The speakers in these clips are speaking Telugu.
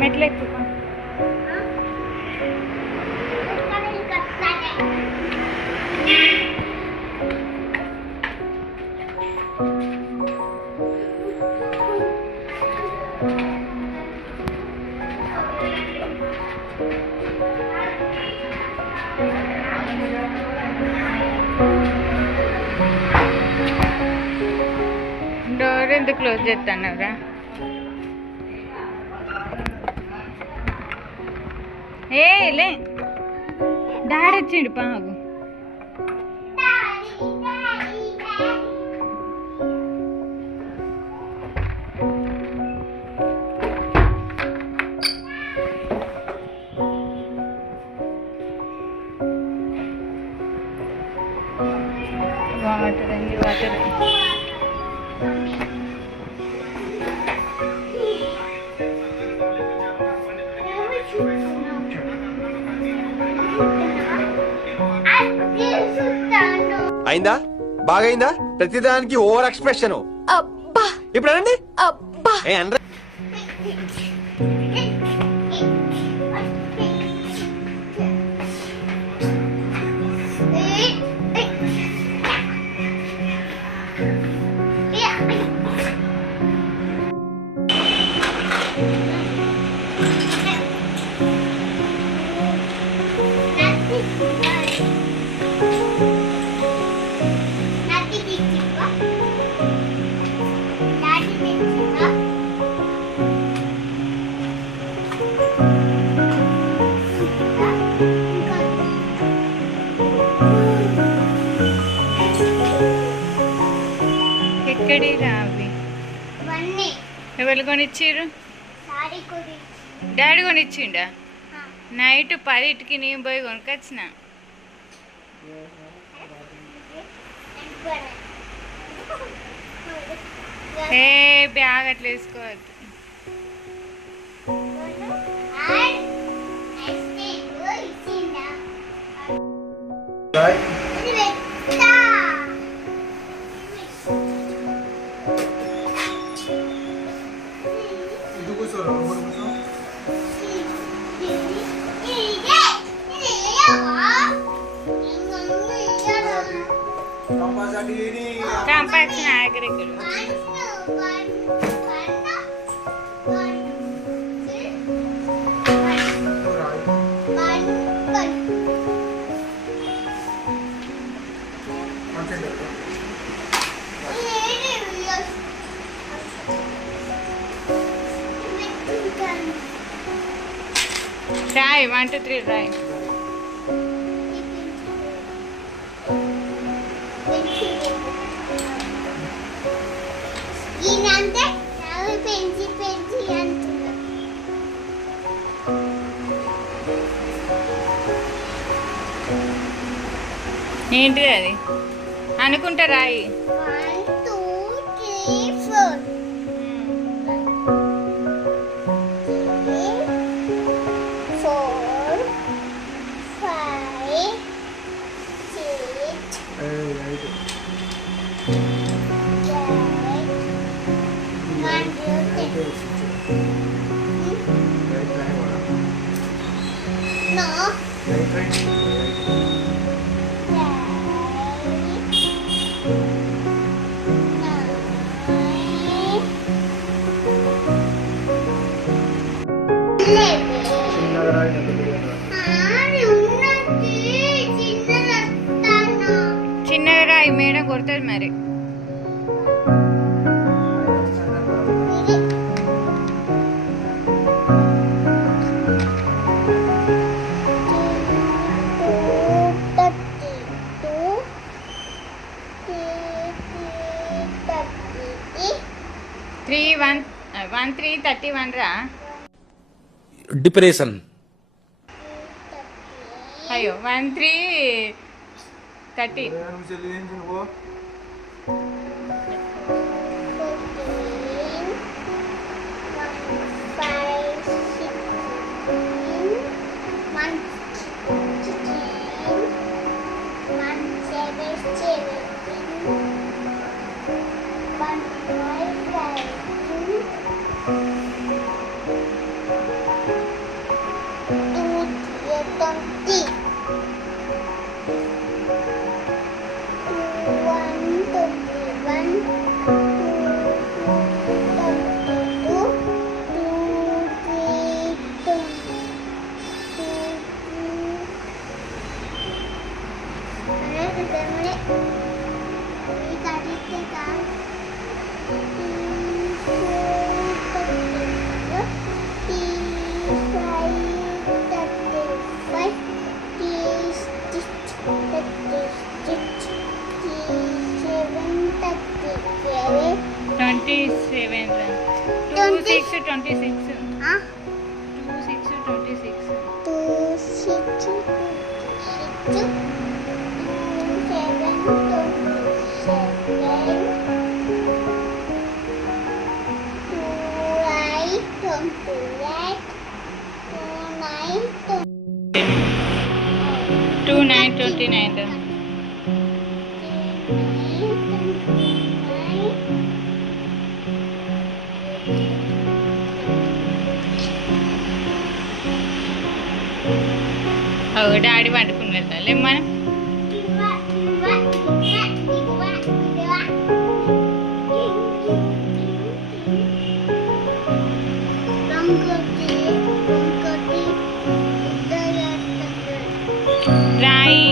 మెట్లు ఎక్కువ డోర్ ఎందుకు క్లోజ్ చేస్తానవరా? లే డాడీ వచ్చిండు పాగు. వాటర్ అండి, వాటర్. అయిందా? బాగైందా? ప్రతిదానికి ఓవర్ ఎక్స్ప్రెషన్. ఇప్పుడు అనండి. ఎక్కడి రావి? ఎవరు కొనిచ్చిర్రు? డాడీ కొనిచ్చిండా? నైట్ 10కి నేను పోయి కొనుకొచ్చిన. బ్యాగ్ అట్లా వేసుకోవద్దు. కంపాక్షన్ ఆగ్రికల్ రాయ్ 1 2 3 రాయ్. ఏంటిది అది అనుకుంటా రాయి. 1 2 3 4 చిన్నగా రాయి, మేడం కొడుతుంది మరి. వన్ 331 రా. డిప్రెషన్. అయ్యో 1 330. డాడీ వండుకుని వెళ్తాలే మనం. రాయి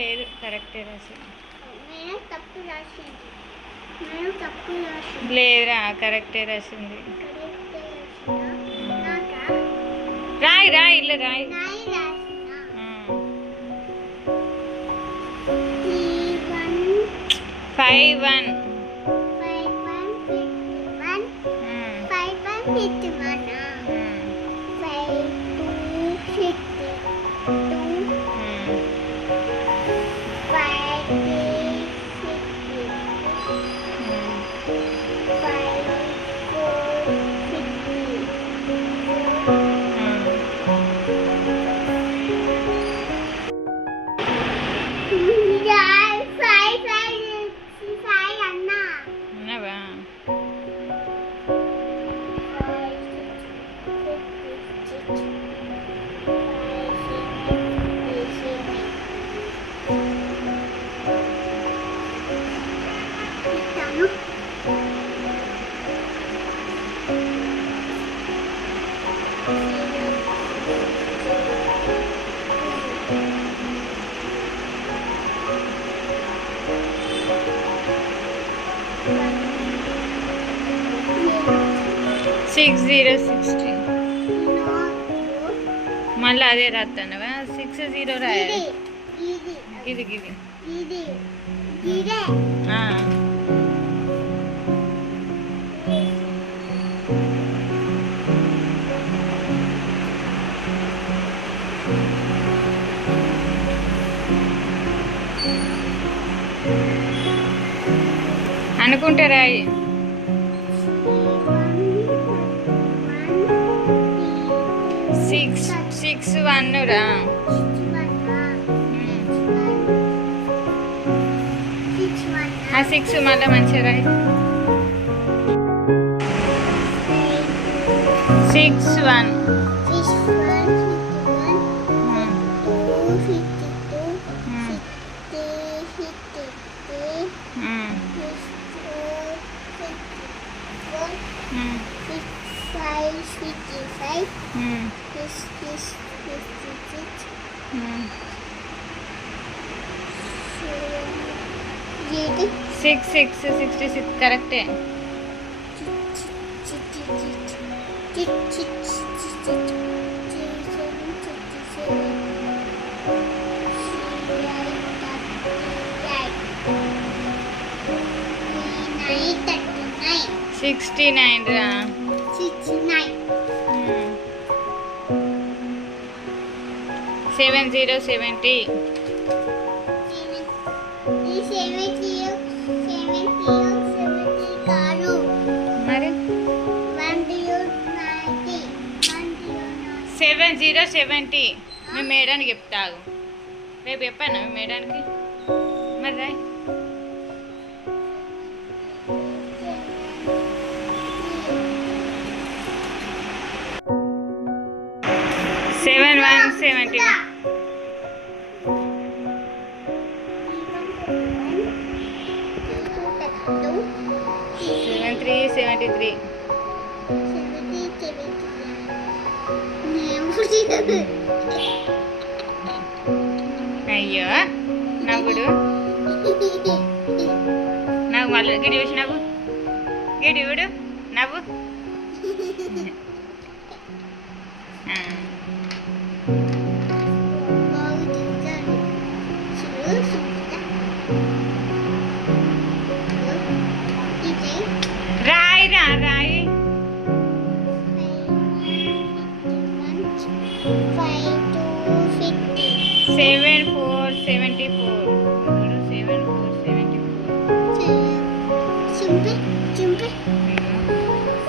లేదు కరెక్టే రాసింది. లేదురా కరెక్టే రాసింది. రాయి రాయి ఇలా రాయి. 5 1 6060 4 మళ్ళీ అదే రాస్తానవా 60 రాయాలి. ఇది ఇది ఇది ఇది ఇదే ఆ. అనుకుంటే రాయి. 661 రా. ఆ 6 మళ్ళీ మంచిగా రాయి. 61 66 కరెక్టే. Nine. 69 రా. 69. 7070 కాదు మరి 7070 మీ మేడానికి చెప్తాగు. రేపు చెప్పాను మీ మేడానికి. మరి రాయ్. 7170 7373 అయ్యో నవ్వుడు. నాకు మళ్ళీ గిడి చూసి నవ్వు. గిడి చూడు నవ్వు. రాయి రా రాయి. 7474 7474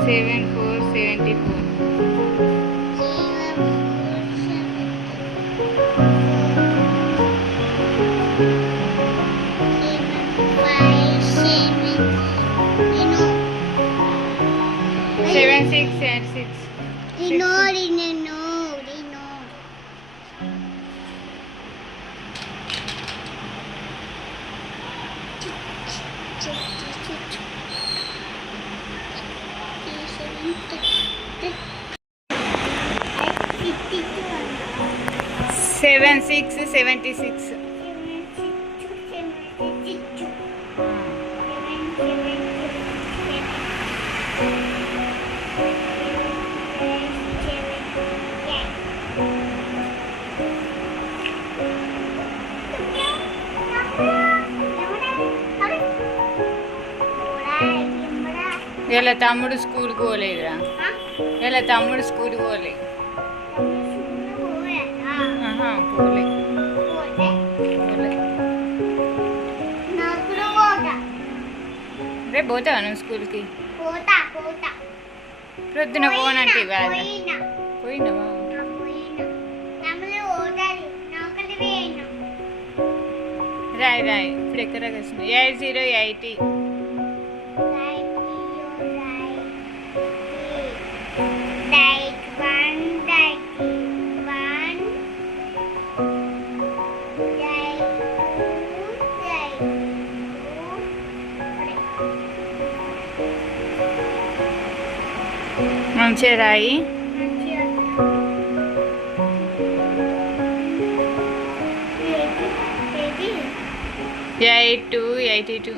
7686 7676 ఇలా తమ్ముడు స్కూల్కి పోలేదురా. ఇలా తమ్ముడు స్కూల్కి పోలే. పోలే రేపు పోతావా నువ్వు స్కూల్కి? ప్రొద్దున పోనంటే పోయినావా? రాయి రాయి. ఇప్పుడు ఎక్కడ వచ్చింది? 8080 మంచిగా రాయి. 8282 8282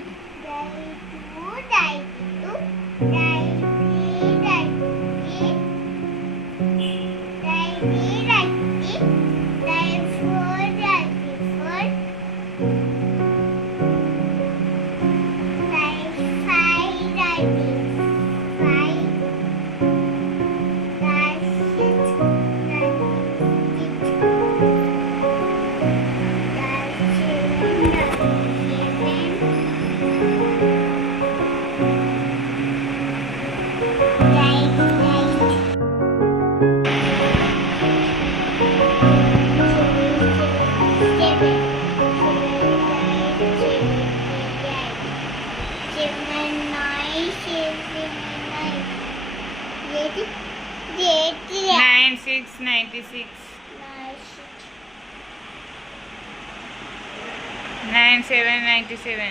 9797.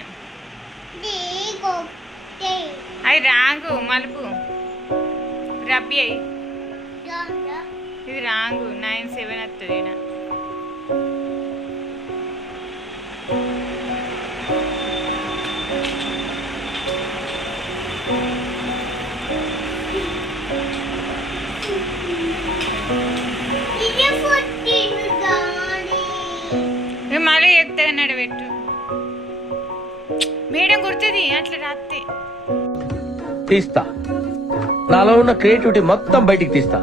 అది రాంగు మలుపు రబ్బి అయ్యి ఇది రాంగు 97 వస్తుంది ఈడ. మళ్ళీ ఎత్తుగా నడబెట్టు మేడం గుర్తుంది అట్లా రాస్తే తీస్తా నాలో ఉన్న క్రియేటివిటీ మొత్తం బయటికి తీస్తా